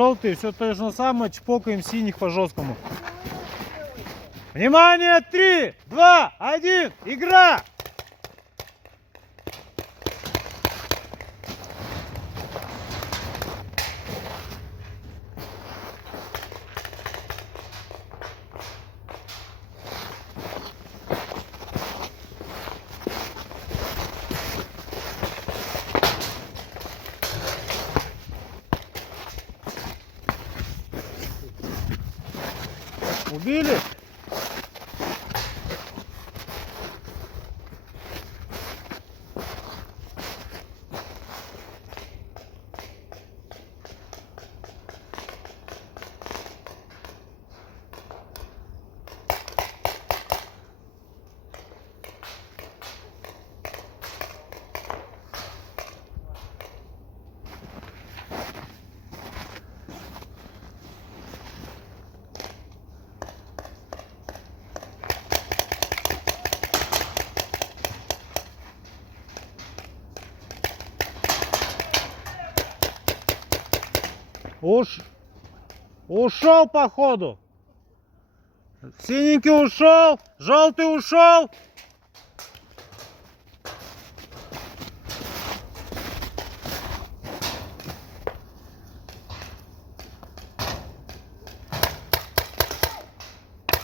желтые, все то же самое, чпокаем синих по жесткому. Внимание, 3, 2, 1, игра! Убили? Ушел походу. Синенький ушел, желтый ушел.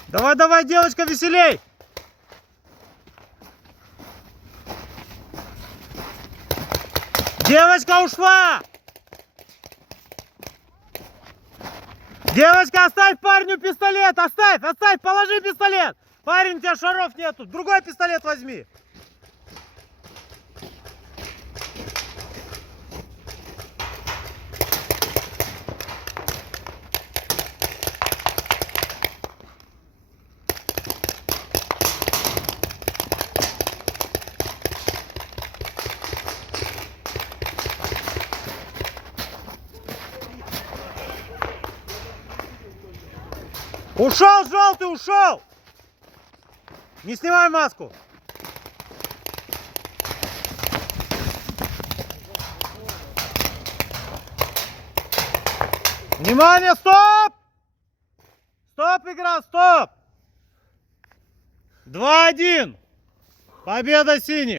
Давай, давай, девочка, веселей. Девочка ушла. Девочка, оставь парню пистолет, оставь, положи пистолет. Парень, у тебя шаров нету, другой пистолет возьми. Ушел, желтый, ушел! Не снимай маску! Внимание, стоп! Стоп, игра, стоп! 2-1! Победа синих!